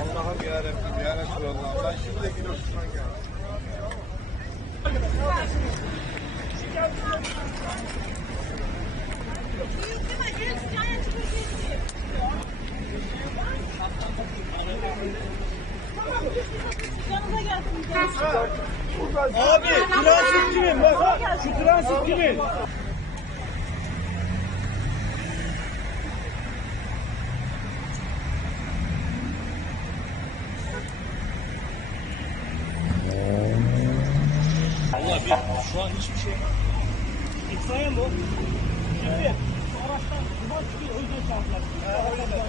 Allah'ım yarabbim ya Resulallah. Ben şimdi de kilosundan geldim. Abi transit kimin? Bak şu transit kimin? Allah bir şu an hiçbir şey. İtfaiye mi o? Şimdi araçtan duman çıkıyor, o yüzden çarptılar. Öyle.